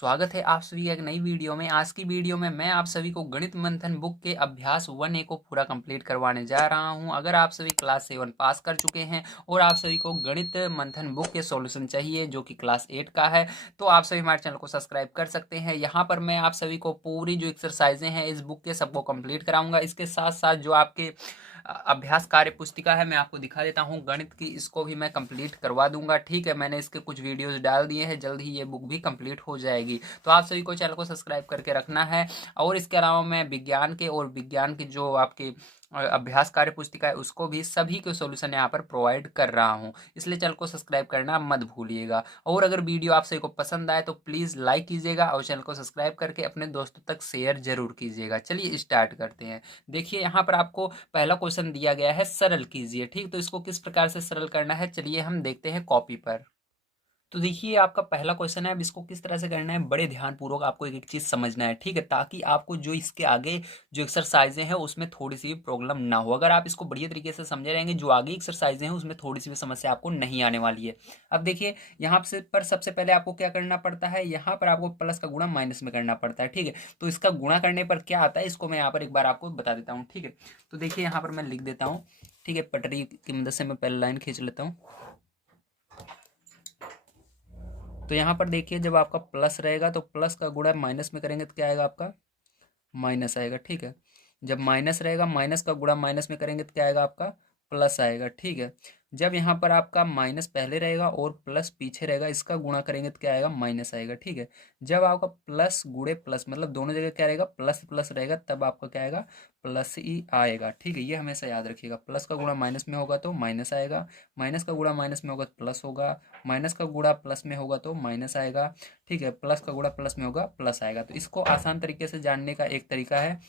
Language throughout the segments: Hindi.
स्वागत है आप सभी का एक नई वीडियो में। आज की वीडियो में मैं आप सभी को गणित मंथन बुक के अभ्यास 1A को पूरा कंप्लीट करवाने जा रहा हूं। अगर आप सभी क्लास 7 पास कर चुके हैं और आप सभी को गणित मंथन बुक के सॉल्यूशन चाहिए जो कि क्लास 8 का है, तो आप सभी हमारे चैनल को सब्सक्राइब कर सकते हैं। यहाँ पर मैं आप सभी को पूरी जो एक्सरसाइजें हैं इस बुक के सबको कंप्लीट कराऊंगा। इसके साथ साथ जो आपके अभ्यास कार्य पुस्तिका है मैं आपको दिखा देता हूँ गणित की, इसको भी मैं कंप्लीट करवा दूंगा। ठीक है, मैंने इसके कुछ वीडियोस डाल दिए हैं, जल्द ही ये बुक भी कंप्लीट हो जाएगी। तो आप सभी को चैनल को सब्सक्राइब करके रखना है। और इसके अलावा मैं विज्ञान के जो आपके अभ्यास कार्य पुस्तिका है उसको भी सभी के सॉल्यूशन यहाँ पर प्रोवाइड कर रहा हूँ, इसलिए चैनल को सब्सक्राइब करना मत भूलिएगा। और अगर वीडियो आप सभी को पसंद आए तो प्लीज़ लाइक कीजिएगा और चैनल को सब्सक्राइब करके अपने दोस्तों तक शेयर जरूर कीजिएगा। चलिए स्टार्ट करते हैं। देखिए यहाँ पर आपको पहला क्वेश्चन दिया गया है, सरल कीजिए। ठीक, तो इसको किस प्रकार से सरल करना है चलिए हम देखते हैं कॉपी पर। तो देखिए आपका पहला क्वेश्चन है, अब इसको किस तरह से करना है, बड़े ध्यानपूर्वक आपको एक एक चीज समझना है। ठीक है, ताकि आपको जो इसके आगे जो एक्सरसाइजें हैं उसमें थोड़ी सी भी प्रॉब्लम ना हो। अगर आप इसको बढ़िया तरीके से समझे रहेंगे, जो आगे एक्सरसाइजें हैं उसमें थोड़ी सी भी समस्या आपको नहीं आने वाली है। अब देखिए यहाँ से पर सबसे पहले आपको क्या करना पड़ता है, यहाँ पर आपको प्लस का गुणा माइनस में करना पड़ता है। ठीक है, तो इसका गुणा करने पर क्या आता है इसको मैं यहाँ पर एक बार आपको बता देता हूँ। ठीक है, तो देखिए यहाँ पर मैं लिख देता हूँ। ठीक है, पटरी की मदद से मैं पहले लाइन खींच लेता हूँ। तो यहाँ पर देखिए जब आपका प्लस रहेगा तो प्लस का गुणा माइनस में करेंगे तो क्या आएगा आपका, माइनस आएगा। ठीक है, जब माइनस रहेगा माइनस का गुणा माइनस में करेंगे तो क्या आएगा आपका, प्लस आएगा। ठीक है, जब यहाँ पर आपका माइनस पहले रहेगा और प्लस पीछे रहेगा, इसका गुणा करेंगे तो क्या आएगा, माइनस आएगा। ठीक है, जब आपका प्लस गुणे प्लस मतलब दोनों जगह क्या रहेगा, प्लस प्लस रहेगा, तब आपका क्या आएगा, प्लस ही आएगा। ठीक है, ये हमेशा याद रखिएगा। प्लस का गुणा माइनस में होगा तो माइनस आएगा, माइनस का गुणा माइनस में होगा तो प्लस होगा, माइनस का गुणा प्लस में होगा तो माइनस आएगा। ठीक है, प्लस का गुणा प्लस में होगा प्लस आएगा। तो इसको आसान तरीके से जानने का एक तरीका है,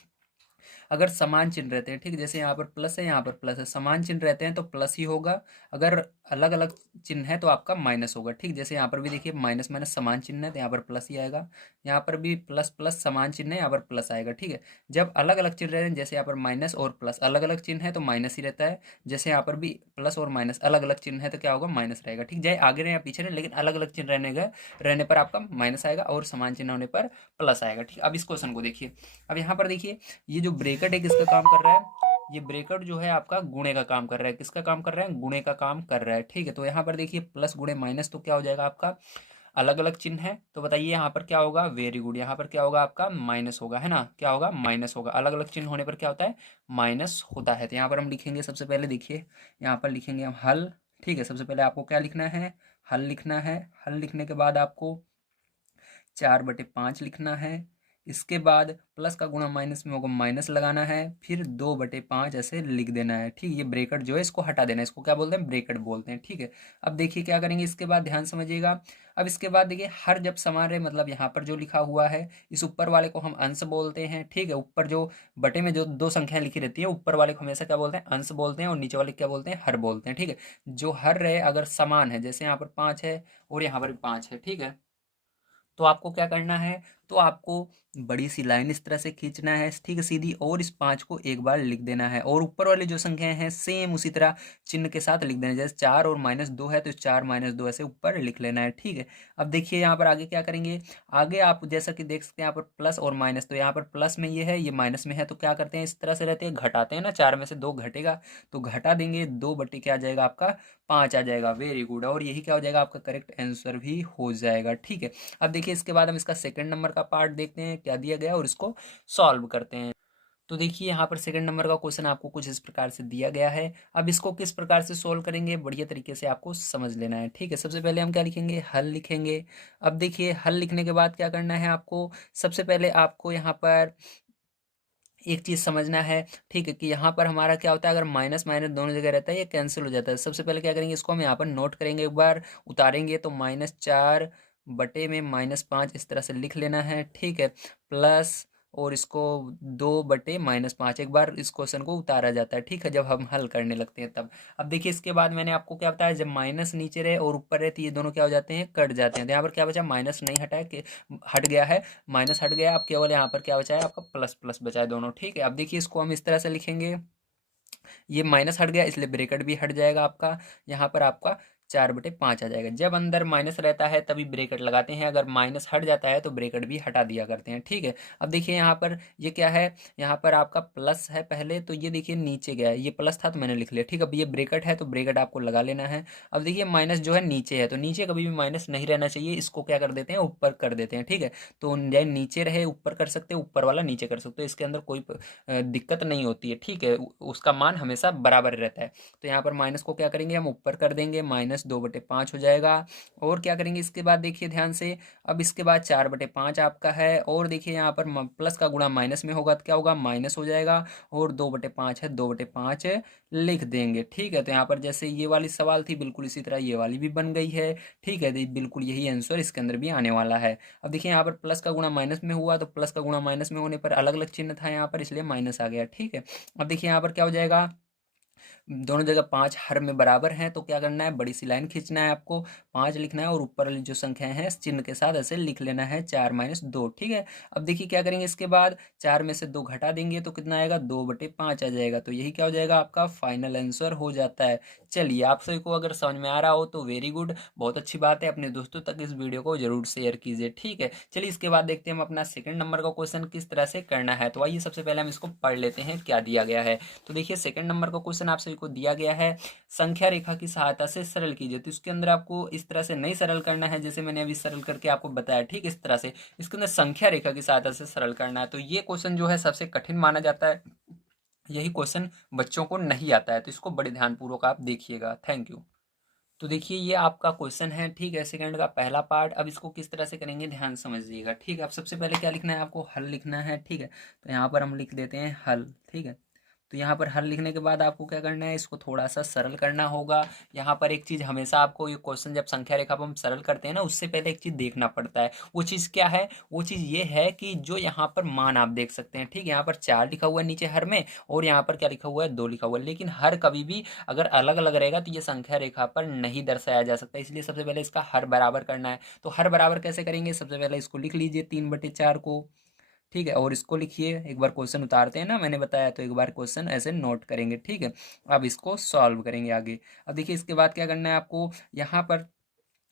अगर समान चिन्ह रहते हैं, ठीक, जैसे यहाँ पर प्लस है यहाँ पर प्लस है, समान चिन्ह रहते हैं तो प्लस ही होगा, अगर अलग अलग चिन्ह है तो आपका माइनस होगा। ठीक, जैसे यहाँ पर भी देखिए माइनस माइनस समान चिन्ह है तो यहाँ पर प्लस ही आएगा, यहाँ पर भी प्लस प्लस समान चिन्ह है यहाँ पर प्लस आएगा। ठीक है, जब अलग अलग चिन्ह रहते हैं जैसे यहाँ पर माइनस और प्लस अलग अलग चिन्ह है तो माइनस ही रहता है, जैसे यहाँ पर भी प्लस और माइनस अलग अलग चिन्ह है तो क्या होगा, माइनस रहेगा। ठीक, चाहे आगे रहे या पीछे रहे, लेकिन अलग अलग चिन्ह रहने पर आपका माइनस आएगा और समान चिन्ह होने पर प्लस आएगा। ठीक, अब इस क्वेश्चन को देखिए। अब यहाँ पर देखिए ये जो ब्रेकेट है किसका काम कर रहा है, ये ब्रेकेट जो है आपका गुणे का काम कर रहा है। किसका काम कर रहा है, गुणे का काम कर रहा है। ठीक है, तो यहाँ पर देखिए प्लस गुणे माइनस तो क्या हो जाएगा आपका, अलग अलग चिन्ह है तो बताइए यहाँ पर क्या होगा, वेरी गुड, यहाँ पर क्या होगा आपका माइनस होगा, है ना, क्या होगा, माइनस होगा। अलग अलग चिन्ह होने पर क्या होता है, माइनस होता है। तो यहाँ पर हम लिखेंगे सबसे पहले, देखिए यहाँ पर लिखेंगे हम हल। ठीक है, सबसे पहले आपको क्या लिखना है, हल लिखना है। हल लिखने के बाद आपको 4/5 लिखना है। इसके बाद प्लस का गुणा माइनस में होगा, माइनस लगाना है, फिर 2/5 ऐसे लिख देना है। ठीक, ये ब्रेकेट जो है इसको हटा देना है, इसको क्या बोलते हैं, ब्रेकेट बोलते हैं। ठीक है, अब देखिए क्या करेंगे इसके बाद, ध्यान समझिएगा। अब इसके बाद देखिए हर जब समान रहे, मतलब यहाँ पर जो लिखा हुआ है इस ऊपर वाले को हम अंश बोलते हैं। ठीक है, ऊपर जो बटे में जो दो संख्याएं लिखी रहती है ऊपर वाले को हमेशा क्या बोलते हैं, अंश बोलते हैं, और नीचे वाले क्या बोलते हैं, हर बोलते हैं। ठीक है, जो हर रहे अगर समान है, जैसे यहाँ पर 5 है और यहाँ पर 5 है, ठीक है, तो आपको क्या करना है, तो आपको बड़ी सी लाइन इस तरह से खींचना है, ठीक है, सीधी, और इस 5 को एक बार लिख देना है, और ऊपर वाली जो संख्याएं हैं सेम उसी तरह चिन्ह के साथ लिख देना है। जैसे 4 और -2 है तो 4 - 2 ऐसे ऊपर लिख लेना है। ठीक है, अब देखिए यहाँ पर आगे क्या करेंगे, आगे आप जैसा कि देख सकते हैं यहाँ पर प्लस और माइनस, तो यहाँ पर प्लस में ये है, ये माइनस में है, तो क्या करते हैं इस तरह से रहते हैं, घटाते हैं ना, 4 में से 2 घटेगा तो घटा देंगे, 2 बटे क्या आ जाएगा आपका, 5 आ जाएगा। वेरी गुड, और यही क्या हो जाएगा आपका करेक्ट आंसर भी हो जाएगा। ठीक है, अब देखिए इसके बाद हम इसका सेकंड नंबर का पार्ट देखते हैं क्या दिया गया और इसको सॉल्व करते हैं। तो देखिए यहाँ पर सेकंड नंबर का क्वेश्चन आपको कुछ इस प्रकार से दिया गया है। अब इसको किस प्रकार से सॉल्व करेंगे बढ़िया तरीके से आपको समझ लेना है। ठीक है, सबसे पहले हम क्या लिखेंगे, हल लिखेंगे। अब देखिए हल लिखने के बाद क्या करना है आपको, सबसे पहले आपको यहाँ पर एक चीज़ समझना है। ठीक है, कि यहाँ पर हमारा क्या होता है, अगर माइनस माइनस दोनों जगह रहता है ये कैंसिल हो जाता है। सबसे पहले क्या करेंगे, इसको हम यहाँ पर नोट करेंगे, एक बार उतारेंगे तो -4/-5 इस तरह से लिख लेना है। ठीक है, प्लस और इसको 2/-5 एक बार इस क्वेश्चन को उतारा जाता है। ठीक है, जब हम हल करने लगते हैं तब। अब देखिए इसके बाद मैंने आपको क्या बताया, जब माइनस नीचे रहे और ऊपर रहे तो ये दोनों क्या हो जाते हैं, कट जाते हैं। तो यहाँ पर क्या बचा, माइनस नहीं हटाया कि हट गया है, माइनस हट गया, अब केवल यहाँ पर क्या बचा है आपका, प्लस प्लस बचा है दोनों। ठीक है, अब देखिए इसको हम इस तरह से लिखेंगे, ये माइनस हट गया इसलिए ब्रैकेट भी हट जाएगा आपका, यहाँ पर आपका 4/5 आ जाएगा। जब अंदर माइनस रहता है तभी ब्रेकेट लगाते हैं, अगर माइनस हट जाता है तो ब्रेकेट भी हटा दिया करते हैं, ठीक है। अब देखिए यहाँ पर ये क्या है, यहाँ पर आपका प्लस है पहले, तो ये देखिए नीचे गया है, ये प्लस था तो मैंने लिख लिया, ठीक है। अब ये ब्रेकेट है तो ब्रेकेट आपको लगा लेना है। अब देखिए माइनस जो है नीचे है, तो नीचे कभी भी माइनस नहीं रहना चाहिए, इसको क्या कर देते हैं, ऊपर कर देते हैं, ठीक है। तो चाहे नीचे रहे ऊपर कर सकते हो, ऊपर वाला नीचे कर सकते हो, इसके अंदर कोई दिक्कत नहीं होती है, ठीक है। उसका मान हमेशा बराबर रहता है। तो यहाँ पर माइनस को क्या करेंगे, हम ऊपर कर देंगे, -2/5 हो जाएगा। और क्या करेंगे इसके बाद देखिए ध्यान से, अब इसके बाद 4/5 आपका है, और देखिए यहाँ पर प्लस का गुणा माइनस में होगा तो क्या होगा, माइनस हो जाएगा। और 2/5 है, 2/5 लिख देंगे, ठीक है। तो यहाँ पर जैसे ये वाली सवाल थी, बिल्कुल इसी तरह ये वाली भी बन गई है, ठीक है। बिल्कुल यही आंसर इसके अंदर भी आने वाला है। अब देखिए यहाँ पर प्लस का गुणा माइनस में हुआ, तो प्लस का गुणा माइनस में होने पर अलग अलग चिन्ह था यहाँ पर, इसलिए माइनस आ गया, ठीक है। अब देखिए यहाँ पर क्या हो जाएगा, दोनों जगह 5 हर में बराबर हैं, तो क्या करना है, बड़ी सी लाइन खींचना है आपको, 5 लिखना है, और ऊपर वाली जो संख्याएं हैं चिन्ह के साथ ऐसे लिख लेना है, 4-2, ठीक है। अब देखिए क्या करेंगे इसके बाद, 4 में से 2 घटा देंगे तो कितना आएगा, 2/5 आ जाएगा। तो यही क्या हो जाएगा, आपका फाइनल आंसर हो जाता है। चलिए आप सभी को अगर समझ में आ रहा हो तो वेरी गुड, बहुत अच्छी बात है। अपने दोस्तों तक इस वीडियो को जरूर शेयर कीजिए, ठीक है। चलिए इसके बाद देखते हैं हम अपना सेकंड नंबर का क्वेश्चन किस तरह से करना है। तो आइए सबसे पहले हम इसको पढ़ लेते हैं क्या दिया गया है। तो देखिए सेकंड नंबर का क्वेश्चन आप सभी को दिया गया है, संख्या रेखा की सहायता से सरल कीजिए। तो इसके अंदर आपको इस तरह से नहीं सरल करना है जैसे मैंने अभी सरल करके आपको बताया, ठीक इस तरह से इसके अंदर संख्या रेखा की सहायता से सरल करना है। तो ये क्वेश्चन जो है सबसे कठिन माना जाता है, यही क्वेश्चन बच्चों को नहीं आता है, तो इसको बड़े ध्यानपूर्वक आप देखिएगा। Thank you. तो देखिए ये आपका क्वेश्चन है, ठीक है, सेकंड का पहला पार्ट। अब इसको किस तरह से करेंगे ध्यान समझिएगा, ठीक है। अब सबसे पहले क्या लिखना है, आपको हल लिखना है, ठीक है। तो यहाँ पर हम लिख देते हैं हल, ठीक है। तो यहाँ पर हल लिखने के बाद आपको क्या करना है, इसको थोड़ा सा सरल करना होगा। यहाँ पर एक चीज़ हमेशा आपको, ये क्वेश्चन जब संख्या रेखा पर हम सरल करते हैं ना, उससे पहले एक चीज़ देखना पड़ता है। वो चीज़ क्या है, वो चीज़ ये है कि जो यहाँ पर मान आप देख सकते हैं, ठीक है। यहाँ पर 4 लिखा हुआ है नीचे हर में, और यहाँ पर क्या लिखा हुआ है, 2 लिखा हुआ है। लेकिन हर कभी भी अगर अलग अलग रहेगा तो ये संख्या रेखा पर नहीं दर्शाया जा सकता, इसलिए सबसे पहले इसका हर बराबर करना है। तो हर बराबर कैसे करेंगे, सबसे पहले इसको लिख लीजिए 3/4 को, ठीक है। और इसको लिखिए, एक बार क्वेश्चन उतारते हैं ना, मैंने बताया, तो एक बार क्वेश्चन ऐसे नोट करेंगे, ठीक है। अब इसको सॉल्व करेंगे आगे। अब देखिए इसके बाद क्या करना है आपको, यहाँ पर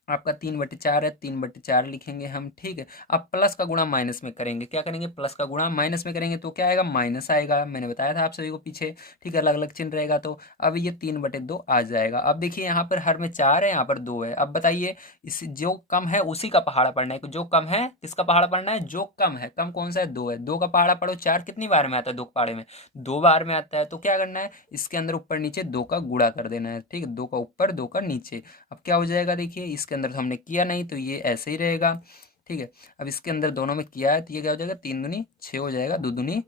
आपका 3/4 है, 3/4 लिखेंगे हम, ठीक है। अब प्लस का गुणा माइनस में करेंगे, क्या करेंगे, प्लस का गुणा माइनस में करेंगे तो क्या आएगा, माइनस आएगा, मैंने बताया था आप सभी को पीछे, ठीक है। अलग अलग चिन्ह रहेगा, तो अब ये 3/2 आ जाएगा। अब देखिए यहाँ पर हर में 4 है, यहाँ पर 2 है। अब बताइए, इस जो कम है उसी का पहाड़ा पढ़ना है, जो कम है किसका पहाड़ा पढ़ना है, जो कम है, कम कौन सा है, 2 है, 2 का पहाड़ा पढ़ो। 4 कितनी बार में आता है, 2 के पहाड़े में 2 बार में आता है, तो क्या करना है, इसके अंदर ऊपर नीचे 2 का गुणा कर देना है, ठीक है। 2 का ऊपर 2 का नीचे। अब क्या हो जाएगा, देखिए इसके अंदर तो हमने किया नहीं, तो ये ऐसे ही रहेगा, ठीक है। अब इसके अंदर दोनों में किया है, तो ये क्या हो जाएगा, 3×2 = 6 हो जाएगा, 2×2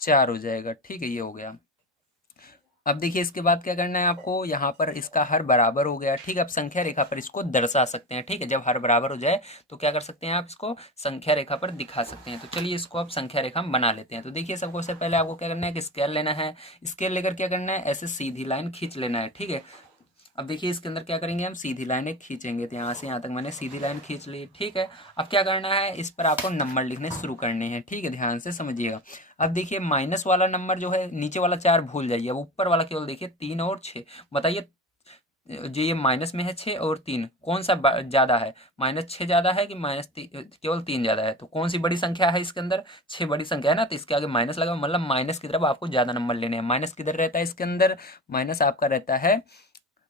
= 4 हो जाएगा, ठीक है, ये हो गया। अब देखिए इसके बाद क्या करना है आपको, यहाँ पर इसका हर बराबर हो गया, ठीक है। अब संख्या रेखा पर इसको दर्शा सकते हैं, ठीक है। जब हर बराबर हो जाए तो क्या कर सकते हैं, आप इसको संख्या रेखा पर दिखा सकते हैं। तो चलिए इसको अब संख्या रेखा हम बना लेते हैं। तो देखिए सबसे पहले आपको क्या करना है कि स्केल लेना है, स्केल लेकर क्या करना है, ऐसे सीधी लाइन खींच लेना है, ठीक है। अब देखिए इसके अंदर क्या करेंगे, हम सीधी लाइन एक खींचेंगे, तो यहाँ से यहाँ तक मैंने सीधी लाइन खींच ली, ठीक है। अब क्या करना है, इस पर आपको नंबर लिखने शुरू करने हैं, ठीक है, ध्यान से समझिएगा। अब देखिए माइनस वाला नंबर जो है, नीचे वाला 4 भूल जाइए, अब ऊपर वाला केवल देखिए 3 और 6। बताइए, जो ये माइनस में है 6 और 3, कौन सा ज़्यादा है, -6 ज़्यादा है कि केवल 3 ज़्यादा है, तो कौन सी बड़ी संख्या है इसके अंदर, 6 बड़ी संख्या है ना, तो इसके आगे माइनस लगा, मतलब माइनस की तरफ आपको ज़्यादा नंबर लेने हैं। माइनस किधर रहता है इसके अंदर, माइनस आपका रहता है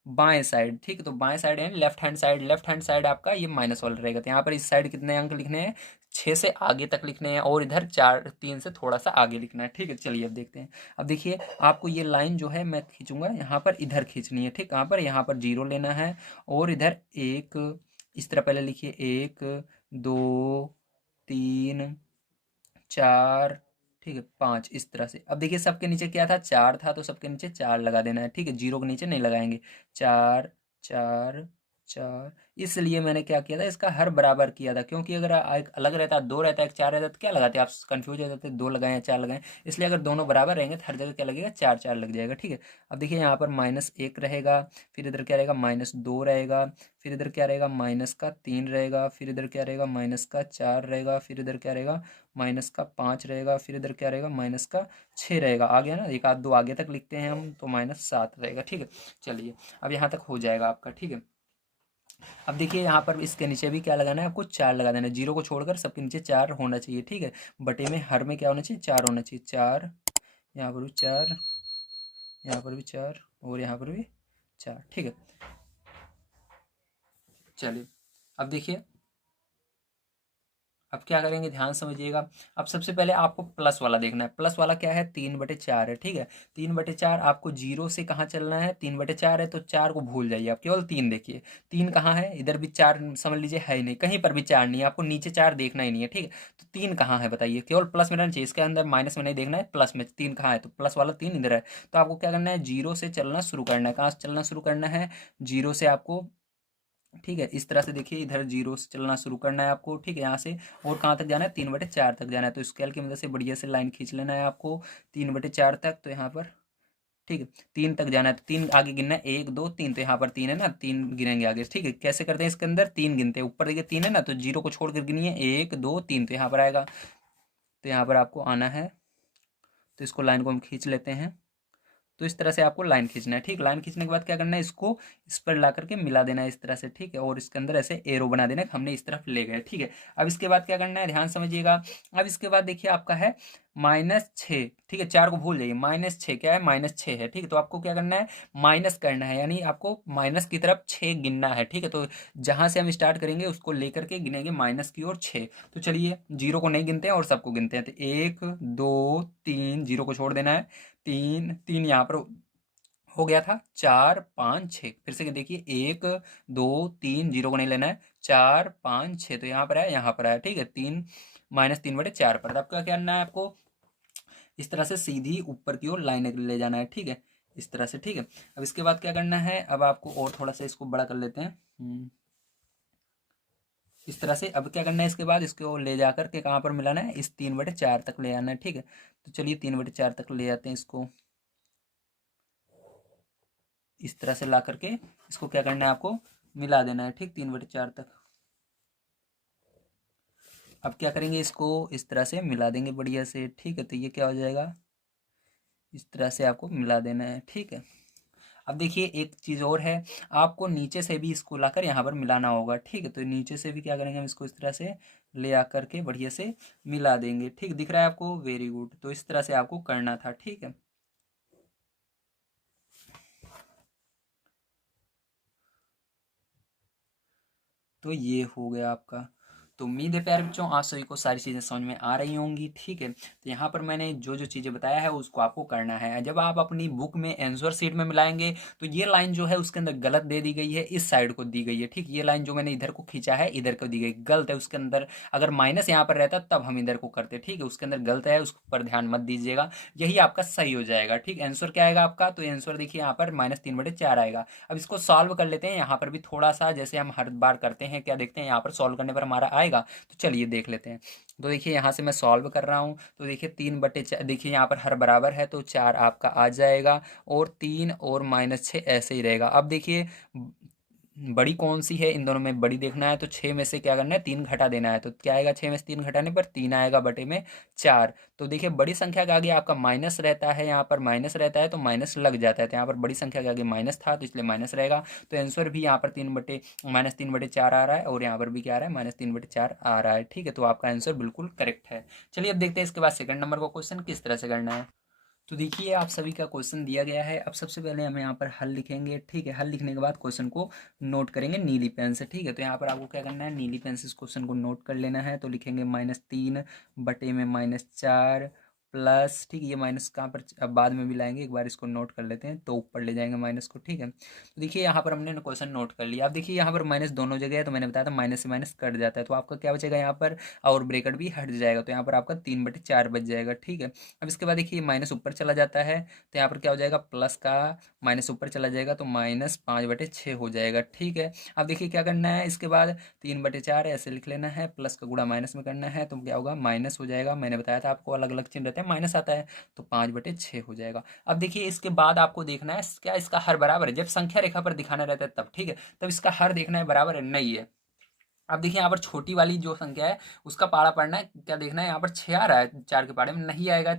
बाएं साइड, ठीक है। तो बाएं साइड है left hand side, left hand side आपका ये माइनस वाला रहेगा। तो यहाँ पर इस साइड कितने अंक लिखने हैं, 6 से आगे तक लिखने हैं, और इधर 4 3 से थोड़ा सा आगे लिखना है, ठीक है। चलिए अब देखते हैं। अब देखिए आपको ये लाइन जो है मैं खींचूंगा, यहाँ पर इधर खींचनी है, ठीक। कहाँ पर, यहाँ पर 0 लेना है, और इधर 1, इस तरह पहले लिखिए, 1 2 3 4, ठीक है, 5, इस तरह से। अब देखिए सबके नीचे क्या था, 4 था, तो सबके नीचे 4 लगा देना है, ठीक है, 0 के नीचे नहीं लगाएंगे। 4 4 4, इसलिए मैंने क्या किया था, इसका हर बराबर किया था, क्योंकि अगर एक अलग रहता, 2 रहता, एक 4 रहता, तो क्या लगाते आप, कंफ्यूज हो जाते, 2 लगाए या 4 लगाए। इसलिए अगर दोनों बराबर रहेंगे तो हर जगह क्या लगेगा, 4 4 लग जाएगा, ठीक है। अब देखिए यहाँ पर -1 रहेगा, फिर इधर क्या रहेगा, -2 रहेगा, फिर इधर क्या रहेगा, -3 रहेगा, फिर इधर क्या रहेगा, -4 रहेगा, फिर इधर क्या रहेगा, -5 रहेगा, फिर इधर क्या रहेगा, -6 रहेगा। आ गया ना, एक आध दो आगे तक लिखते हैं हम, तो -7 रहेगा, ठीक है। चलिए अब यहाँ तक हो जाएगा आपका, ठीक है। अब देखिए यहाँ पर इसके नीचे भी क्या लगाना है आपको, 4 लगा देना है, 0 को छोड़कर सबके नीचे 4 होना चाहिए, ठीक है। बटे में हर में क्या होना चाहिए, 4 होना चाहिए, 4, यहाँ पर भी 4, यहाँ पर भी 4 और यहाँ पर भी 4, ठीक है। चलिए अब देखिए अब क्या करेंगे, ध्यान समझिएगा। अब सबसे पहले आपको प्लस वाला देखना है। प्लस वाला क्या है, 3/4 है, ठीक है। 3/4 आपको जीरो से कहाँ चलना है, 3/4 है तो 4 को भूल जाइए, आप केवल 3 देखिए। 3 कहाँ है, इधर भी 4 समझ लीजिए है ही नहीं, कहीं पर भी 4 नहीं है, आपको नीचे 4 देखना ही नहीं है, ठीक है। तो 3 कहाँ है बताइए, केवल प्लस में रहना चाहिए, इसके अंदर माइनस में नहीं देखना है, प्लस में 3 कहाँ है, तो प्लस वाला 3 इधर है। तो आपको क्या करना है, जीरो से चलना शुरू करना है। कहाँ से चलना शुरू करना है, जीरो से आपको, ठीक है। इस तरह से देखिए इधर जीरो से चलना शुरू करना है आपको, ठीक है, यहाँ से। और कहाँ तक जाना है, 3/4 तक जाना है। तो स्केल की मदद से बढ़िया से लाइन खींच लेना है आपको 3/4 तक। तो यहाँ पर, ठीक है, 3 तक जाना है, तो 3 आगे गिनना है, 1 2 3, तो यहाँ पर 3 है ना, 3 गिनेंगे आगे, ठीक है। कैसे करते हैं, इसके अंदर 3 गिनते हैं, ऊपर देखिए 3 है ना, तो जीरो को छोड़कर गिनिए, 1 2 3, तो यहाँ पर आएगा। तो यहाँ पर आपको आना है, तो इसको लाइन को हम खींच लेते हैं। तो इस तरह से आपको लाइन खींचना है, ठीक। लाइन खींचने के बाद क्या करना है, इसको इस पर ला करके मिला देना है इस तरह से, ठीक है। और इसके अंदर ऐसे एरो बना देना है, हमने इस तरफ ले गए, ठीक है। अब इसके बाद क्या करना है, ध्यान समझिएगा। अब इसके बाद देखिए आपका है -6, ठीक है। 4 को भूल जाइए, -6 क्या है, -6 है, ठीक है। तो आपको क्या करना है, माइनस करना है, यानी आपको माइनस की तरफ 6 गिनना है, ठीक है। तो जहां से हम स्टार्ट करेंगे उसको लेकर के गिनेंगे माइनस की ओर 6। तो चलिए जीरो को नहीं गिनते हैं और सबको गिनते हैं। तो 1 2 3, जीरो को छोड़ देना है, 3 3 यहाँ पर हो गया था, 4 5 6, फिर से देखिए 1 2 3, जीरो को नहीं लेना है, 4 5 6, तो यहाँ पर है, यहाँ पर है, ठीक है। 3 -3/4 पर, अब क्या करना है आपको, इस तरह से सीधी ऊपर की ओर लाइन ले जाना है, ठीक है, इस तरह से, ठीक है। अब इसके बाद क्या करना है, अब आपको और थोड़ा सा इसको बड़ा कर लेते हैं, इस तरह से। अब क्या करना है, इसके बाद इसको ले जाकर के कहाँ पर मिलाना है, इस 3/4 तक ले आना है, ठीक है। तो चलिए 3/4 तक ले आते हैं इसको, इस तरह से ला करके इसको क्या करना है आपको, मिला देना है, ठीक, 3/4 तक। अब क्या करेंगे, इसको इस तरह से मिला देंगे बढ़िया से, ठीक है। तो ये क्या हो जाएगा, इस तरह से आपको मिला देना है, ठीक है। अब देखिए एक चीज़ और है, आपको नीचे से भी इसको लाकर यहाँ पर मिलाना होगा, ठीक है। तो नीचे से भी क्या करेंगे, हम इसको इस तरह से ले आकर के बढ़िया से मिला देंगे, ठीक, दिख रहा है आपको, वेरी गुड। तो इस तरह से आपको करना था, ठीक है। तो ये हो गया आपका। तो उम्मीद है प्यारे बच्चों आप सभी को सारी चीज़ें समझ में आ रही होंगी, ठीक है। तो यहाँ पर मैंने जो जो चीज़ें बताया है उसको आपको करना है। जब आप अपनी बुक में आंसर शीट में मिलाएंगे तो ये लाइन जो है उसके अंदर गलत दे दी गई है, इस साइड को दी गई है, ठीक। ये लाइन जो मैंने इधर को खींचा है इधर को दी गई, गलत है। उसके अंदर अगर माइनस यहाँ पर रहता तब हम इधर को करते, ठीक है। उसके अंदर गलत है, उस पर ध्यान मत दीजिएगा, यही आपका सही हो जाएगा, ठीक। आंसर क्या आएगा आपका, तो आंसर देखिए यहाँ पर -3/4 आएगा। अब इसको सॉल्व कर लेते हैं, यहाँ पर भी थोड़ा सा जैसे हम हर बार करते हैं, क्या देखते हैं यहाँ पर सॉल्व करने पर हमारा आएगा। तो चलिए देख लेते हैं। तो देखिए यहाँ से मैं सॉल्व कर रहा हूँ, तो देखिए 3/4, देखिए यहाँ पर हर बराबर है तो 4 आपका आ जाएगा, और 3 और -6 ऐसे ही रहेगा। अब देखिए बड़ी कौन सी है, इन दोनों में बड़ी देखना है, तो 6 में से क्या करना है, 3 घटा देना है। तो क्या आएगा, 6 में से 3 घटाने पर 3 आएगा, बटे में 4। तो देखिए बड़ी संख्या के आगे आपका माइनस रहता है, यहाँ पर माइनस रहता है तो माइनस लग जाता है, तो यहाँ पर बड़ी संख्या के आगे माइनस था तो इसलिए माइनस रहेगा। तो आंसर भी यहाँ पर -3/4 आ रहा है, और यहाँ पर भी क्या आ रहा है, -3/4 आ रहा है, ठीक है। तो आपका आंसर बिल्कुल करेक्ट है। चलिए अब देखते हैं इसके बाद सेकंड नंबर का क्वेश्चन किस तरह से करना है। तो देखिए आप सभी का क्वेश्चन दिया गया है। अब सबसे पहले हम यहाँ पर हल लिखेंगे, ठीक है। हल लिखने के बाद क्वेश्चन को नोट करेंगे नीली पेन से, ठीक है। तो यहाँ पर आपको क्या करना है, नीली पेन से इस क्वेश्चन को नोट कर लेना है। तो लिखेंगे -3 बटे में -4 प्लस, ठीक है। ये माइनस कहाँ पर, अब बाद में भी लाएंगे, एक बार इसको नोट कर लेते हैं तो ऊपर ले जाएंगे माइनस को, ठीक है। तो देखिए यहाँ पर हमने क्वेश्चन नोट कर लिया। अब देखिए यहाँ पर माइनस दोनों जगह है, तो मैंने बताया था माइनस से माइनस कट जाता है, तो आपका क्या बचेगा यहाँ पर, और ब्रेकेट भी हट जाएगा, तो यहाँ पर आपका 3/4 बच जाएगा, ठीक है। अब इसके बाद देखिए माइनस ऊपर चला जाता है, तो यहाँ पर क्या हो जाएगा, प्लस का माइनस ऊपर चला जाएगा तो -5/6 हो जाएगा, ठीक है। अब देखिए क्या करना है, इसके बाद 3/4 ऐसे लिख लेना है, प्लस का गुणा माइनस में करना है, तो क्या होगा, माइनस हो जाएगा। मैंने बताया था आपको अलग अलग चिन्ह रहते हैं, माइनस आता है तो 5/6 हो जाएगा। अब देखिए इसके बाद आपको देखना है क्या इसका हर बराबर है, जब संख्या रेखा पर दिखाना रहता है तब, ठीक है। तब इसका हर देखना है बराबर है, नहीं है। अब देखिए यहाँ पर छोटी वाली जो संख्या है उसका पाड़ा पड़ना है, क्या देखना है, यहाँ पर 6 आ रहा है 4 के पाड़े में, नहीं आएगा,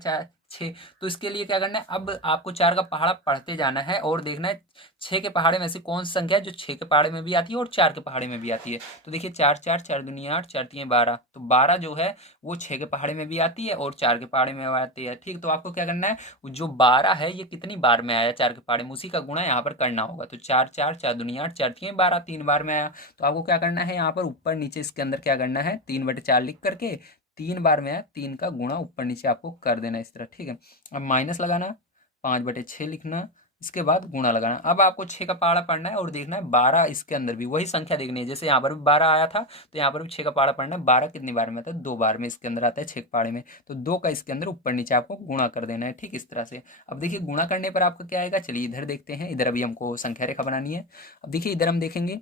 6। तो इसके लिए क्या करना है, अब आपको 4 का पहाड़ा पढ़ते जाना है और देखना है 6 के पहाड़े में से कौन सी संख्या है जो 6 के पहाड़े में भी आती है और 4 के पहाड़े में भी आती है। तो देखिए 4 4 4 दूनी 8, 4 3 12, तो 12 जो है वो 6 के पहाड़े में भी आती है और 4 के पहाड़े में आती है। ठीक, तो आपको क्या करना है, जो 12 है ये कितनी बार में आया 4 के पहाड़े में, उसी का गुणा यहाँ पर करना होगा। तो 4 4 4 दूनी 8, 4 3 12, 3 बार में आया। तो आपको क्या करना है, यहाँ पर ऊपर नीचे इसके अंदर क्या करना है, 3/4 लिख करके 3 बार में आया, 3 का गुणा ऊपर नीचे आपको कर देना इस तरह। ठीक है, अब माइनस लगाना, 5/6 लिखना, इसके बाद गुणा लगाना। अब आपको 6 का पहाड़ा पढ़ना है और देखना है 12 इसके अंदर भी वही संख्या देखनी है, जैसे यहाँ पर भी 12 आया था तो यहाँ पर भी 6 का पहाड़ा पढ़ना है। 12 कितनी बार में आता है, 2 बार में इसके अंदर आता है 6 के पहाड़े में, तो 2 का इसके अंदर ऊपर नीचे आपको गुणा कर देना है। ठीक, इस तरह से। अब देखिए गुणा करने पर आपका क्या आएगा, चलिए इधर देखते हैं, इधर अभी हमको संख्या रेखा बनानी है। अब देखिए इधर हम देखेंगे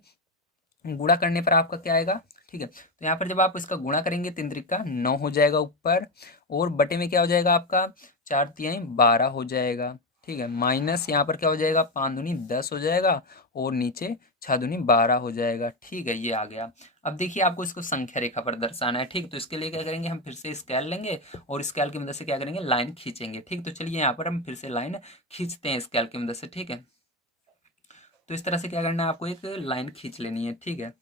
गुणा करने पर आपका क्या आएगा। ठीक है, तो यहाँ पर जब आप इसका गुणा करेंगे 3 त्रिका 9 हो जाएगा ऊपर, और बटे में क्या हो जाएगा आपका 4 तिहाई 12 हो जाएगा। ठीक है, माइनस यहाँ पर क्या हो जाएगा, 5 दूनी 10 हो जाएगा और नीचे 6 दूनी 12 हो जाएगा। ठीक है, ये आ गया। अब देखिए आपको इसको संख्या रेखा पर दर्शाना है। ठीक, तो इसके लिए क्या करेंगे, हम फिर से स्केल लेंगे और स्केल की मदद से क्या करेंगे, लाइन खींचेंगे। ठीक, तो चलिए यहाँ पर हम फिर से लाइन खींचते हैं स्केल की मदद से। ठीक है, तो इस तरह से क्या करना है, आपको एक लाइन खींच लेनी है। ठीक है,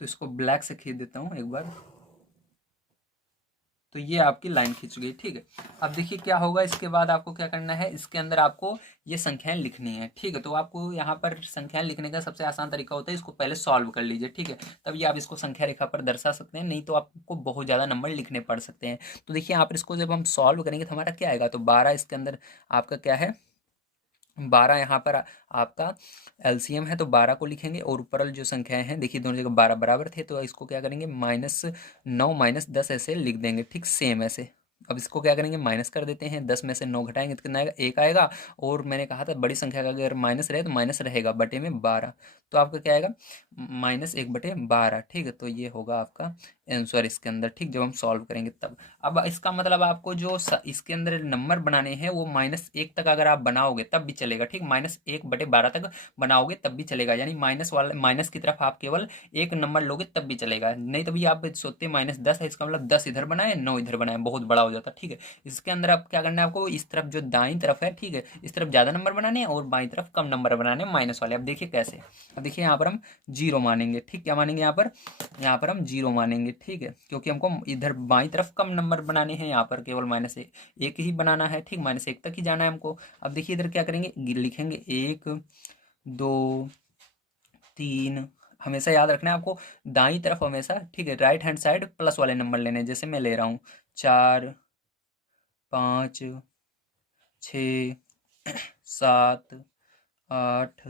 तो इसको ब्लैक से खींच देता हूँ एक बार, तो ये आपकी लाइन खींच गई। ठीक है, अब देखिए क्या होगा, इसके बाद आपको क्या करना है, इसके अंदर आपको ये संख्याएं लिखनी है। ठीक है, तो आपको यहाँ पर संख्याएं लिखने का सबसे आसान तरीका होता है, इसको पहले सॉल्व कर लीजिए। ठीक है, तभी आप इसको संख्या रेखा पर दर्शा सकते हैं, नहीं तो आपको बहुत ज़्यादा नंबर लिखने पड़ सकते हैं। तो देखिए यहाँ पर इसको जब हम सॉल्व करेंगे तो हमारा क्या आएगा, तो 12 इसके अंदर आपका क्या है, 12 यहाँ पर आपका एलसीएम है, तो 12 को लिखेंगे और ऊपर वाली जो संख्याएं हैं देखिए दोनों जगह 12 बराबर थे, तो इसको क्या करेंगे, -9 -10 ऐसे लिख देंगे। ठीक, सेम ऐसे। अब इसको क्या करेंगे, माइनस कर देते हैं, 10 में से 9 घटाएंगे तो कितना आएगा, 1 आएगा। और मैंने कहा था बड़ी संख्या का अगर माइनस रहे तो माइनस रहेगा बटे में 12, तो आपका क्या आएगा, -1/12। ठीक है, तो ये होगा आपका आंसर इसके अंदर। ठीक, जब हम सॉल्व करेंगे तब। अब इसका मतलब आपको जो इसके अंदर नंबर बनाने हैं वो -1 तक अगर आप बनाओगे तब भी चलेगा। ठीक, -1/12 तक बनाओगे तब भी चलेगा, यानी माइनस वाले माइनस की तरफ आप केवल एक नंबर लोगे तब भी चलेगा, नहीं तो भी आप सोचते -10 है, इसका मतलब 10 इधर बनाए 9 इधर बनाए, बहुत बड़ा हो जाता। ठीक है, इसके अंदर आप क्या करना है, आपको इस तरफ जो दाईं तरफ है, ठीक है, इस तरफ ज़्यादा नंबर बनाने हैं और बाईं तरफ कम नंबर बनाने हैं माइनस वाले। अब देखिए कैसे, अब देखिए यहाँ पर हम 0 मानेंगे। ठीक, क्या मानेंगे यहाँ पर हम 0 मानेंगे। ठीक है, क्योंकि हमको इधर बाईं तरफ कम नंबर बनाने हैं, यहाँ पर केवल -1 ही बनाना है। ठीक, -1 तक ही जाना है हमको। अब देखिए इधर क्या करेंगे, लिखेंगे 1 2 3, हमेशा याद रखना है आपको दाईं तरफ हमेशा। ठीक है, राइट हैंड साइड प्लस वाले नंबर लेने हैं, जैसे मैं ले रहा हूँ 4 5 6 7 8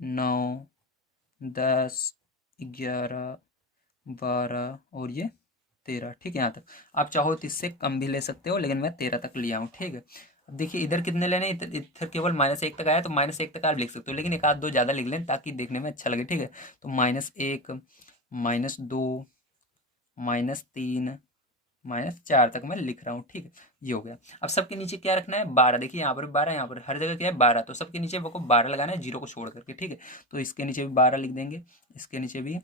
9 10 11 12 और ये 13। ठीक है, यहाँ तक। आप चाहो तो इससे कम भी ले सकते हो, लेकिन मैं 13 तक लिया हूँ। ठीक है, अब देखिए इधर कितने लेने हैं, इधर केवल -1 तक आया तो -1 तक आप लिख सकते हो, लेकिन एक आध दो ज़्यादा लिख लें ताकि देखने में अच्छा लगे। ठीक है, तो -1 -2 -3 -4 तक मैं लिख रहा हूँ। ठीक है, ये हो गया। अब सबके नीचे क्या रखना है, 12। देखिए यहाँ पर भी 12, यहाँ पर हर जगह क्या है 12, तो सबके नीचे वो को 12 लगाना है, 0 को छोड़ करके। ठीक है, तो इसके नीचे भी 12 लिख देंगे, इसके नीचे भी।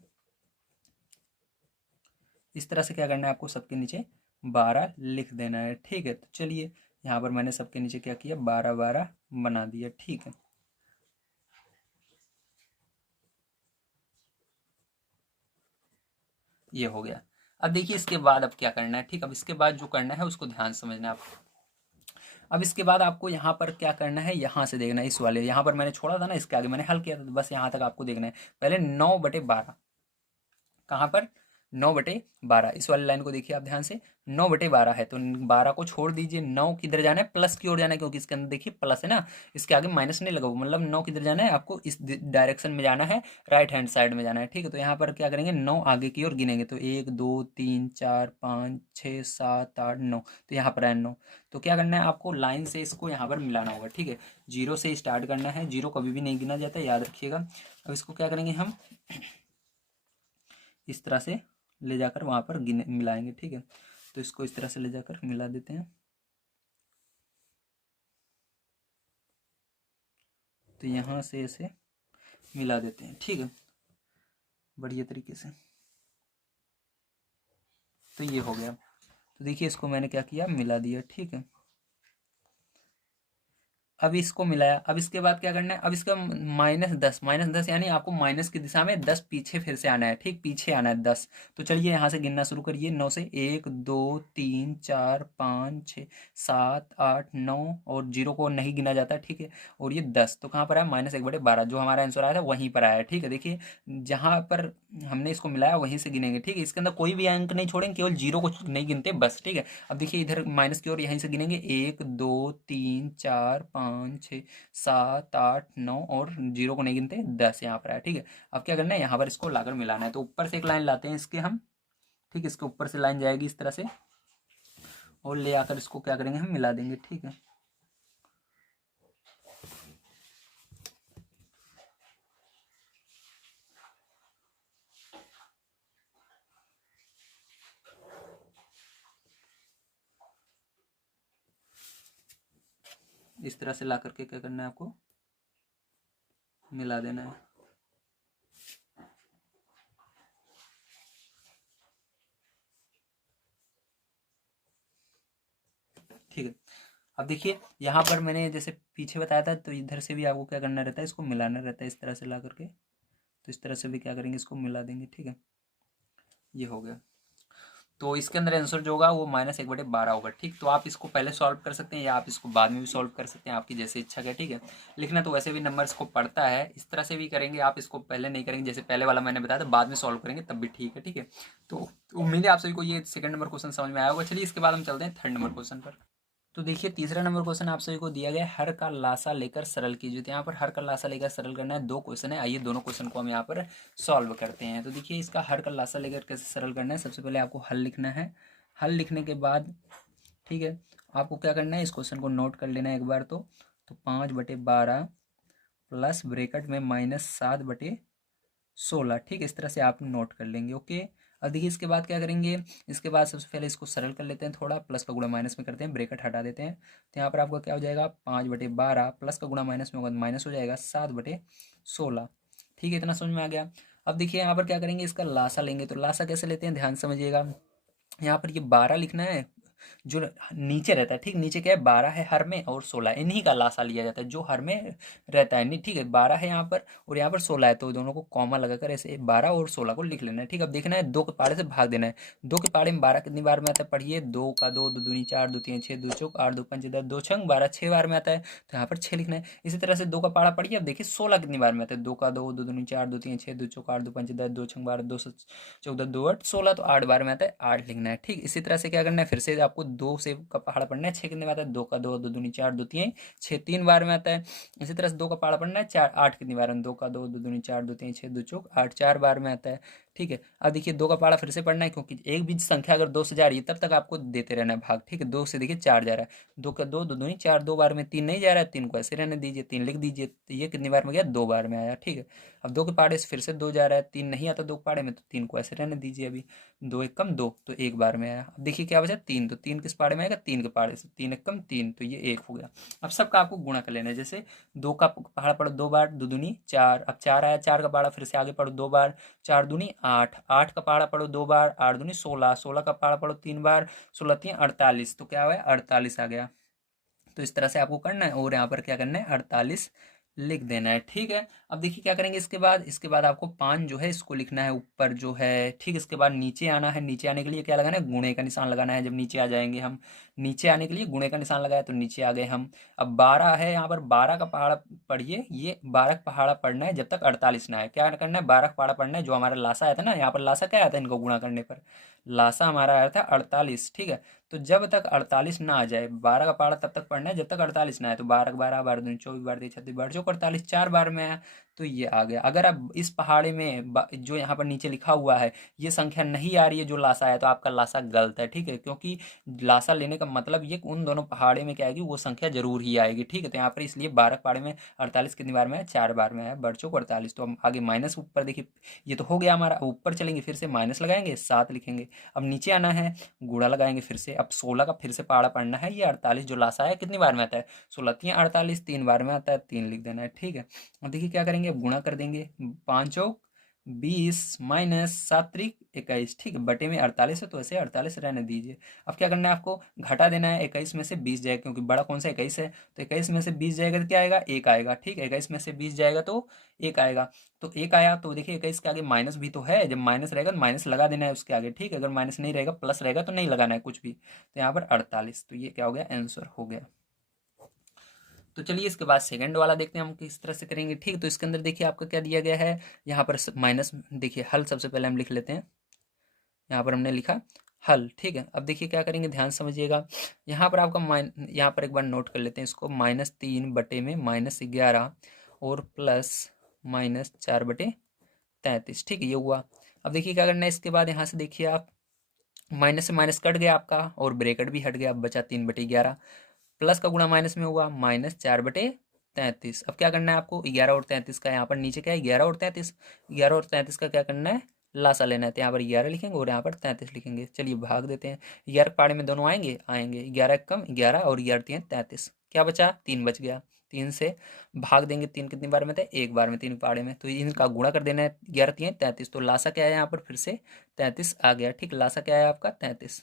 इस तरह से क्या करना है, आपको सबके नीचे 12 लिख देना है। ठीक है, तो चलिए यहाँ पर मैंने सबके नीचे क्या किया, 12 12 बना दिया। ठीक है, ये हो गया। अब देखिए इसके बाद अब क्या करना है। ठीक, अब इसके बाद जो करना है उसको ध्यान से समझना है आप। अब इसके बाद आपको यहाँ पर क्या करना है, यहाँ से देखना है, इस वाले यहाँ पर मैंने छोड़ा था ना, इसके आगे मैंने हल किया था, तो बस यहाँ तक आपको देखना है। पहले 9/12, कहाँ पर, 9/12, इस वाली लाइन को देखिए आप ध्यान से। 9/12 है तो 12 को छोड़ दीजिए, 9 किधर जाना है, प्लस की ओर जाना है, क्योंकि इसके अंदर देखिए प्लस है ना, इसके आगे माइनस नहीं लगा हुआ, मतलब 9 किधर जाना है, आपको इस डायरेक्शन में जाना है, राइट हैंड साइड में जाना है। ठीक है, तो यहाँ पर क्या करेंगे, 9 आगे की ओर गिनेंगे, तो 1 2 3 4 5 6 7 8 9, तो यहाँ पर है 9। तो क्या करना है, आपको लाइन से इसको यहाँ पर मिलाना होगा। ठीक है, 0 से स्टार्ट करना है, 0 कभी भी नहीं गिना जाता, याद रखिएगा। अब इसको क्या करेंगे हम, इस तरह से ले जाकर वहाँ पर गिने मिलाएंगे। ठीक है, तो इसको इस तरह से ले जाकर मिला देते हैं, तो यहाँ से ऐसे मिला देते हैं। ठीक है, बढ़िया तरीके से, तो ये हो गया। तो देखिए इसको मैंने क्या किया, मिला दिया, ठीक है। अब इसको मिलाया, अब इसके बाद क्या करना है, अब इसका -10 यानी आपको माइनस की दिशा में 10 पीछे फिर से आना है, ठीक, पीछे आना है 10। तो चलिए यहाँ से गिनना शुरू करिए, 9 से, 1 2 3 4 5 6 7 8 9, और जीरो को नहीं गिना जाता, ठीक है। और ये 10 तो कहाँ पर आया, -1/12, जो हमारा आंसर आया था वहीं पर आया, ठीक है। देखिए जहाँ पर हमने इसको मिलाया वहीं से गिनेंगे, ठीक है। इसके अंदर कोई भी अंक नहीं छोड़ेंगे, केवल जीरो को नहीं गिनते बस, ठीक है। अब देखिए इधर माइनस की ओर यहीं से गिनेंगे, 1 2 3 4 5 6 7 8 9, और जीरो को नहीं गिनते, 10 यहाँ पर है, ठीक है। अब क्या करना है, यहाँ पर इसको लाकर मिलाना है, तो ऊपर से एक लाइन लाते हैं इसके हम, ठीक है। इसके ऊपर से लाइन जाएगी इस तरह से, और ले आकर इसको क्या करेंगे, हम मिला देंगे, ठीक है। इस तरह से ला करके क्या करना है, आपको मिला देना है। ठीक है। अब देखिए यहाँ पर मैंने जैसे पीछे बताया था, तो इधर से भी आपको क्या करना रहता है, इसको मिलाना रहता है इस तरह से ला करके। तो इस तरह से भी क्या करेंगे, इसको मिला देंगे, ठीक है। ये हो गया। तो इसके अंदर आंसर जो होगा वो -1/12 होगा, ठीक। तो आप इसको पहले सॉल्व कर सकते हैं, या आप इसको बाद में भी सॉल्व कर सकते हैं, आपकी जैसे इच्छा है, ठीक है। लिखना तो वैसे भी नंबर्स को पड़ता है, इस तरह से भी करेंगे आप, इसको पहले नहीं करेंगे जैसे पहले वाला मैंने बताया था, बाद में सॉल्व करेंगे तब भी ठीक है, ठीक है। तो उम्मीद है आप सभी को ये सेकंड नंबर क्वेश्चन समझ में आया होगा। चलिए इसके बाद हम चलते हैं थर्ड नंबर क्वेश्चन पर। तो देखिए तीसरा नंबर क्वेश्चन आप सभी को दिया गया है, हर का लासा लेकर सरल कीजिए। तो यहाँ पर हर का लासा लेकर सरल करना है, दो क्वेश्चन है, आइए दोनों क्वेश्चन को हम यहाँ पर सॉल्व करते हैं। तो देखिए इसका हर का लासा लेकर कैसे सरल करना है, सबसे पहले आपको हल लिखना है। हल लिखने के बाद, ठीक है, आपको क्या करना है, इस क्वेश्चन को नोट कर लेना है एक बार। तो 5/12 प्लस ब्रेकेट में -7/16, ठीक है। इस तरह से आप नोट कर लेंगे, ओके। अब देखिए इसके बाद क्या करेंगे, इसके बाद सबसे पहले इसको सरल कर लेते हैं, थोड़ा प्लस का गुणा माइनस में करते हैं, ब्रेकेट हटा देते हैं। तो यहाँ पर आपका क्या हो जाएगा, 5/12 प्लस का गुणा माइनस में होगा, माइनस हो जाएगा 7/16, ठीक है। इतना समझ में आ गया। अब देखिए यहाँ पर क्या करेंगे, इसका लासा लेंगे। तो लासा कैसे लेते हैं, ध्यान से समझिएगा। यहाँ पर ये 12 लिखना है, जो नीचे रहता है, ठीक, नीचे क्या है, 12 है हर में, और 16, इन्हीं का लासा लिया जाता है जो हर में रहता है, नहीं, ठीक है। 12 है यहाँ पर, और यहाँ पर 16 है, तो दोनों को कॉमा लगाकर ऐसे 12 और 16 को लिख लेना है, ठीक। अब देखना है, दो के पाड़े से भाग देना है। दो के पाड़े में 12 कितनी बार में आता है, पढ़िए, 2 का 2, 2 दूनी 4, 2 3 6, 2 चौक 8, 2 पंच 10, 2 छंग 12, 6 बार में आता है, तो यहाँ पर 6 लिखना है। इसी तरह से 2 का पाड़ा पढ़िए, अब देखिए 16 कितनी बार में आता है, 2 का 2, 2 दूनी 4, 2 3 6, 2 चौक 8, 2 पंच 10, 2 छंग 12, 2 14, 2 8 16, तो 8 बार में आता है, 8 लिखना है, ठीक। इसी तरह से क्या करना है, फिर से आपको 2 से का पहाड़ा पढ़ना है, 6 कितने बार आता है, 2 का 2, 2 दूनी 4, 2 3 6, 3 बार में आता है। इसी तरह से 2 का पहाड़ा पढ़ना है, 4 8 कितनी बार में, 2 का 2, 2 दूनी 4, 2 3 6, 2 चौक 8, 4 बार में आता है, ठीक है। अब देखिए 2 का पहाड़ा फिर से पढ़ना है, क्योंकि एक भी संख्या अगर 2 से जा रही है तब तक आपको देते रहना है भाग, ठीक है। 2 से देखिए 4 जा रहा है, 2 का 2, 2 दूनी 4, 2 बार में, 3 नहीं जा रहा है, 3 को ऐसे रहने दीजिए, 3 लिख दीजिए, तो ये कितनी बार में गया, 2 बार में आया, ठीक है। अब 2 के पहाड़े से फिर से 2 जा रहा है, 3 नहीं आता 2 के पहाड़े में, तो 3 को ऐसे रहने दीजिए, अभी 2 एक कम 2, तो 1 बार में आया। अब देखिए क्या बचा, 3, तो 3 किस पहाड़े में आएगा, 3 के पहाड़े से, 3 एक कम 3, तो ये 1 हो गया। अब सबका आपको गुणा कर लेना है, जैसे 2 का पहाड़ा पढ़ो 2 बार, 2 दूनी 4, अब 4 आया, 4 का पहाड़ा फिर से आगे पढ़ो 2 बार, 4 दूनी 8, 8 का पहाड़ा पढ़ो 2 बार, 8 दूनी 16, 16 का पहाड़ा पढ़ो 3 बार, 16 3 48, तो क्या हुआ, 48 आ गया। तो इस तरह से आपको करना है, और यहाँ पर क्या करना है, 48 लिख देना है, ठीक है। अब देखिए क्या करेंगे, इसके बाद आपको 5 जो है इसको लिखना है ऊपर जो है, ठीक। इसके बाद नीचे आना है, नीचे आने के लिए क्या लगाना है, गुणे का निशान लगाना है। जब नीचे आ जाएंगे हम, नीचे आने के लिए गुणे का निशान लगाया, तो नीचे आ गए हम। अब 12 है यहाँ पर, 12 का पहाड़ा पढ़िए, ये 12 का पहाड़ा पढ़ना है जब तक 48 ना आए। क्या करना है, 12 का पहाड़ा पढ़ना है, जो हमारा लासा आया था ना, यहाँ पर लासा क्या आया था, इनको गुणा करने पर लासा हमारा आया था 48, ठीक है। तो जब तक 48 ना आ जाए, 12 का पहाड़ा तब तक पढ़ना है जब तक 48 ना आए। तो 12 12, 12 दूनी 24, 12 तेईस 36, 12 चौक 48, 4 बार में आया, तो ये आ गया। अगर आप इस पहाड़े में जो यहाँ पर नीचे लिखा हुआ है ये संख्या नहीं आ रही है जो लासा है, तो आपका लासा गलत है, ठीक है। क्योंकि लासा लेने का मतलब ये उन दोनों पहाड़े में क्या आएगी, वो संख्या जरूर ही आएगी, ठीक है। तो यहाँ पर इसलिए 12 पहाड़े में 48 कितनी बार में है, 4 बार में है, 12 चौक 48। तो हम आगे माइनस ऊपर देखिए, ये तो हो गया हमारा, ऊपर चलेंगे फिर से माइनस लगाएंगे, 7 लिखेंगे। अब नीचे आना है, गुणा लगाएंगे फिर से। अब 16 का फिर से पहाड़ा पढ़ना है, ये 48 जो लासा है कितनी बार में आता है, 16 3 48, 3 बार में आता है, 3 लिख देना है, ठीक है। अब देखिए क्या करेंगे, अब गुणा कर देंगे, 5 चौक 20 माइनस 7×3 = 21, ठीक है, बटे में 48 है तो ऐसे 48 रहने दीजिए। अब क्या करना है आपको, घटा देना है, 21 में से 20 जाएगा, क्योंकि बड़ा कौन सा 21 है, तो 21 में से 20 जाएगा तो क्या आएगा, 1 आएगा, ठीक है, 21 में से 20 जाएगा तो 1 आएगा, तो 1 आया, तो देखिए 21 के आगे माइनस भी तो है, जब माइनस रहेगा तो माइनस लगा देना है उसके आगे, ठीक है, अगर माइनस नहीं रहेगा प्लस रहेगा तो नहीं लगाना है कुछ भी, तो यहाँ पर 48, तो ये क्या हो गया, आंसर हो गया। तो चलिए इसके बाद सेकंड वाला देखते हैं हम किस तरह से करेंगे, ठीक, तो इसके अंदर देखिए आपका क्या दिया गया है, यहाँ पर माइनस, देखिए हल सबसे पहले हम लिख लेते हैं, यहाँ पर हमने लिखा हल, ठीक है, अब देखिए क्या करेंगे, ध्यान समझिएगा, यहाँ पर आपका यहाँ पर एक बार नोट कर लेते हैं इसको, -3 बटे में -11 और प्लस -4/33, ठीक है, ये हुआ। अब देखिए क्या करना है, इसके बाद यहाँ से देखिए आप, माइनस से माइनस कट गया आपका और ब्रेकेट भी हट गया, अब बचा 3/11, प्लस का गुणा माइनस में हुआ -4/33। अब क्या करना है आपको, 11 और 33 का, यहाँ पर नीचे क्या है, 11 और 33 का क्या करना है, लासा लेना है, तो यहाँ पर 11 लिखेंगे और यहाँ पर 33 लिखेंगे। चलिए भाग देते हैं, 11 पाड़े में दोनों आएंगे, 11 कम 11 और 11 3 33, क्या बचा, 3 बच गया, 3 से भाग देंगे, 3 कितनी बार में थे, एक बार में, 3 पाड़े में, तो इनका गुणा कर देना है, 11 3 33, तो लासा क्या है यहाँ पर फिर से 33 आ गया, ठीक, लासा क्या है आपका 33।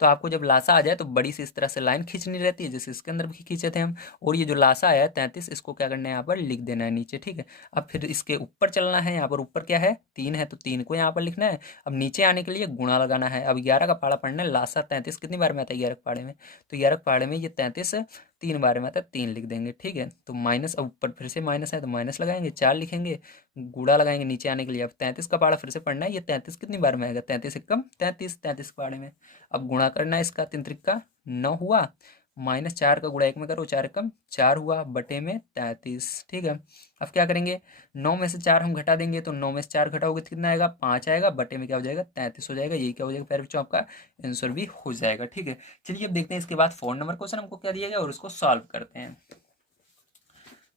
तो आपको जब लासा आ जाए तो बड़ी सी इस तरह से लाइन खींचनी रहती है, जैसे इसके अंदर भी खींचे थे हम, और ये जो लासा आया है 33, इसको क्या करना है, यहाँ पर लिख देना है नीचे, ठीक है। अब फिर इसके ऊपर चलना है, यहाँ पर ऊपर क्या है, 3 है, तो 3 को यहाँ पर लिखना है। अब नीचे आने के लिए गुणा लगाना है, अब 11 का पाड़ा पढ़ना है, लासा 33 कितनी बार में आता है, 11 के पाड़े में, तो 11 के पाड़े में ये 33 3 बार में आता है, 3 लिख देंगे, ठीक है, तो माइनस, अब ऊपर फिर से माइनस है तो माइनस लगाएंगे, 4 लिखेंगे, गुणा लगाएंगे नीचे आने के लिए। अब 33 का पाड़ा फिर से पढ़ना है, ये 33 कितनी बार में आएगा, 33 एकम 33, 33 के पाड़े में। अब गुणा करना है इसका, 3 त्रिक का 9 हुआ, -4 का गुणा 1 में करो, 4 एकम 4 हुआ, बटे में 33, ठीक है। अब क्या करेंगे, 9 में से 4 हम घटा देंगे, तो 9 में से 4 घटाओगे तो कितना आएगा, 5 आएगा, बटे में क्या हो जाएगा, 33 हो जाएगा, यही क्या हो जाएगा प्यारे बच्चों, आपका आंसर भी हो जाएगा, ठीक है। चलिए अब देखते हैं इसके बाद 4 नंबर क्वेश्चन हमको क्या दिया गया और उसको सॉल्व करते हैं।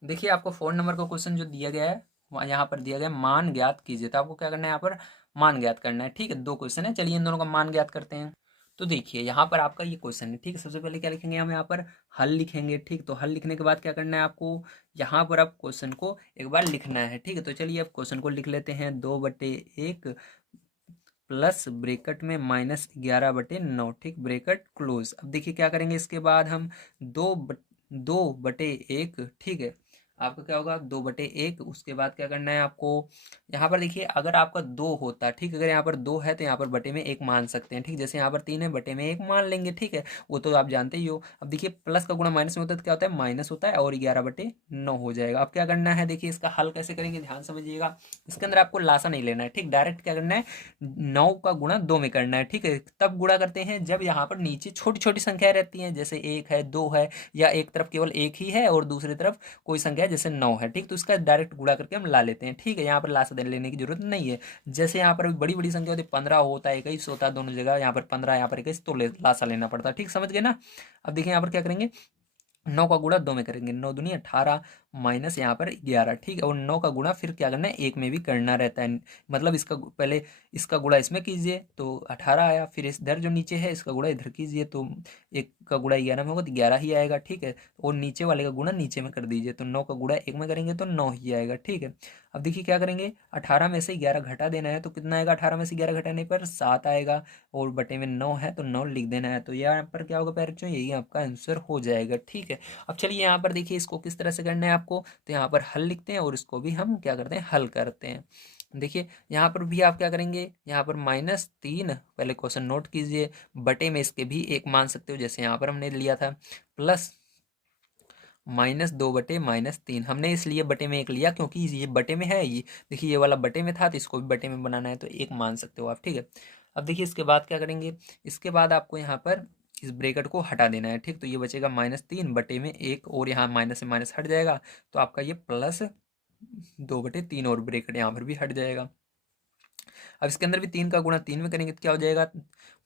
देखिए आपको 4 नंबर का क्वेश्चन जो दिया गया है, यहाँ पर दिया गया मान ज्ञात कीजिए, तो आपको क्या करना है, यहाँ पर मान ज्ञात करना है, ठीक है, 2 क्वेश्चन है, चलिए इन दोनों का मान ज्ञात करते हैं। तो देखिए यहाँ पर आपका ये क्वेश्चन है, ठीक है, सबसे पहले क्या लिखेंगे हम, यहाँ पर हल लिखेंगे, ठीक, तो हल लिखने के बाद क्या करना है आपको, यहाँ पर आप क्वेश्चन को एक बार लिखना है, ठीक है, तो चलिए अब क्वेश्चन को लिख लेते हैं, 2/1 प्लस ब्रेकेट में -11/9, ठीक, ब्रेकेट क्लोज। अब देखिए क्या करेंगे, इसके बाद हम 2/1, ठीक है, आपका क्या होगा, 2/1, उसके बाद क्या करना है आपको, यहाँ पर देखिए अगर आपका 2 होता, ठीक, अगर यहाँ पर 2 है तो यहाँ पर बटे में 1 मान सकते हैं, ठीक, जैसे यहाँ पर 3 है, बटे में 1 मान लेंगे, ठीक है, वो तो आप जानते ही हो। अब देखिए प्लस का गुणा माइनस में होता है तो क्या होता है, माइनस होता है, और 11/9 हो जाएगा। अब क्या करना है, देखिए इसका हल कैसे करेंगे, ध्यान समझिएगा, इसके अंदर आपको लासा नहीं लेना है, ठीक, डायरेक्ट क्या करना है, 9 का गुणा 2 में करना है, ठीक है, तब गुणा करते हैं जब यहाँ पर नीचे छोटी छोटी संख्याएं रहती हैं, जैसे 1 है, 2 है, या एक तरफ केवल 1 ही है और दूसरी तरफ कोई संख्या है जैसे 9 है, ठीक, तो इसका डायरेक्ट गुणा करके हम ला लेते हैं, ठीक है, यहाँ पर लासा लेने की जरूरत नहीं है। जैसे यहाँ पर बड़ी बड़ी संख्या होती है, 15 होता है, 21 होता है, दोनों जगह यहाँ पर 15, यहाँ पर 21, तो लासा लेना पड़ता है, ठीक, समझ गए ना। अब देखिए यहाँ पर क्या करेंगे, 9 का गुणा 2 में करेंगे, 9 दूनी 18 माइनस यहाँ पर 11, ठीक है, और 9 का गुणा फिर क्या करना है, 1 में भी करना रहता है, मतलब इसका पहले इसका गुणा इसमें कीजिए तो 18 आया, फिर इधर जो नीचे है इसका गुणा इधर कीजिए तो 1 का गुणा 11 में होगा तो 11 ही आएगा, ठीक है, और नीचे वाले का गुणा नीचे में कर दीजिए, तो 9 का गुणा 1 में करेंगे तो 9 ही आएगा, ठीक है। अब देखिए क्या करेंगे, 18 में से 11 घटा देना है, तो कितना आएगा, 18 में से 11 घटाने पर 7 आएगा, और बटे में 9 है तो 9 लिख देना है, तो यहाँ पर क्या होगा प्यारे बच्चों, यही आपका आंसर हो जाएगा, ठीक है। अब चलिए यहाँ पर देखिए इसको किस तरह से करना है आपको, तो यहाँ पर हल लिखते हैं और इसको भी हम क्या करते हैं, हल करते हैं। देखिए यहाँ पर भी आप क्या करेंगे, यहाँ पर -3, पहले क्वेश्चन नोट कीजिए, बटे में इसके भी 1 मान सकते हो जैसे यहाँ पर हमने लिया था, प्लस -2/-3, हमने इसलिए बटे में 1 लिया क्योंकि ये बटे में है, ये देखिए ये वाला बटे में था तो इसको भी बटे में बनाना है, तो 1 मान सकते हो आप, ठीक है। अब देखिए इसके बाद क्या करेंगे, इसके बाद आपको यहाँ पर इस ब्रैकेट को हटा देना है, ठीक, तो ये बचेगा -3 बटे में 1, और यहाँ माइनस से माइनस हट जाएगा, तो आपका ये +2/3 और ब्रैकेट यहाँ पर भी हट जाएगा। अब इसके अंदर भी 3 का गुणा 3 में करेंगे तो क्या हो जाएगा,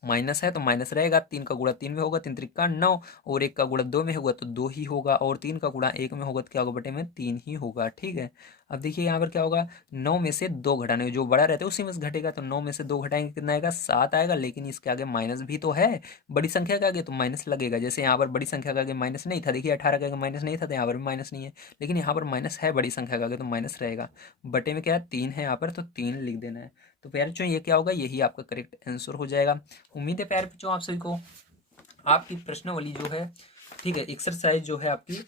माइनस है तो माइनस रहेगा, 3 का गुणा 3 में होगा 3 त्रिका 9, और 1 का गुणा 2 में होगा तो 2 ही होगा, और 3 का गुणा 1 में होगा तो क्या होगा बटे में 3 ही होगा। ठीक है, अब देखिए यहाँ पर क्या होगा, 9 में से 2 घटाने, जो बड़ा रहता है उसी में से घटेगा, तो 9 में से 2 घटाएंगे कितना आएगा, 7 आएगा, लेकिन इसके आगे माइनस भी तो है, बड़ी संख्या के आगे तो माइनस लगेगा। जैसे यहाँ पर बड़ी संख्या के आगे माइनस नहीं था, देखिए 18 के आगे माइनस नहीं था, तो यहाँ पर भी माइनस नहीं है, लेकिन यहाँ पर माइनस है बड़ी संख्या के आगे तो माइनस रहेगा। बटे में क्या है, 3 है यहाँ पर, तो 3 लिख देना है। तो प्यारे बच्चों ये क्या होगा, यही आपका करेक्ट आंसर हो जाएगा। उम्मीद है प्यारे बच्चों आप सभी को आपकी प्रश्नावली जो है, ठीक है, एक्सरसाइज जो है आपकी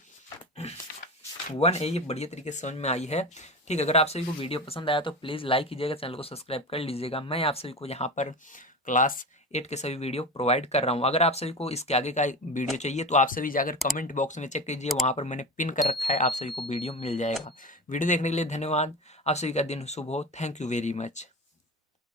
1A ये बढ़िया तरीके से समझ में आई है। ठीक है, अगर आप सभी को वीडियो पसंद आया तो प्लीज़ लाइक कीजिएगा, चैनल को सब्सक्राइब कर लीजिएगा। मैं आप सभी को यहाँ पर क्लास 8 के सभी वीडियो प्रोवाइड कर रहा हूँ। अगर आप सभी को इसके आगे का वीडियो चाहिए तो आप सभी जाकर कमेंट बॉक्स में चेक कीजिए, वहाँ पर मैंने पिन कर रखा है, आप सभी को वीडियो मिल जाएगा। वीडियो देखने के लिए धन्यवाद। आप सभी का दिन शुभ हो। Thank you very much.